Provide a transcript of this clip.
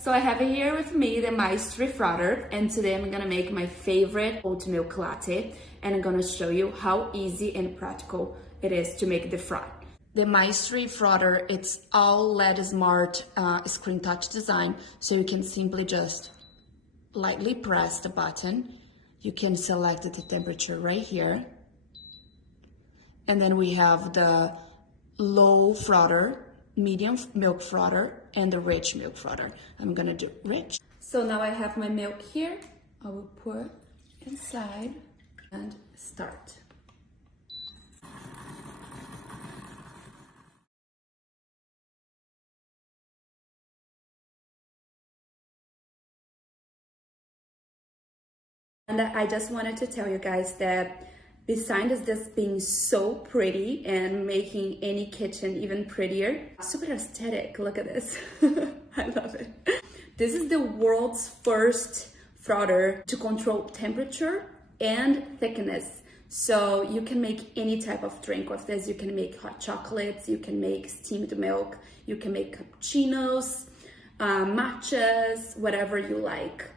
So I have here with me the Maestri Frother, and today I'm gonna make my favorite oat milk latte, and I'm gonna show you how easy and practical it is to make the froth. The Maestri Frother, it's all LED smart screen touch design, so you can simply just lightly press the button. You can select the temperature right here. And then we have the low frother, medium milk frother, and the rich milk frother. I'm gonna do rich. So now I have my milk here. I will pour inside and start. And I just wanted to tell you guys that besides this being so pretty and making any kitchen even prettier, super aesthetic, look at this. I love it. This is the world's first frother to control temperature and thickness. So you can make any type of drink with this. You can make hot chocolates, you can make steamed milk, you can make cappuccinos, matchas, whatever you like.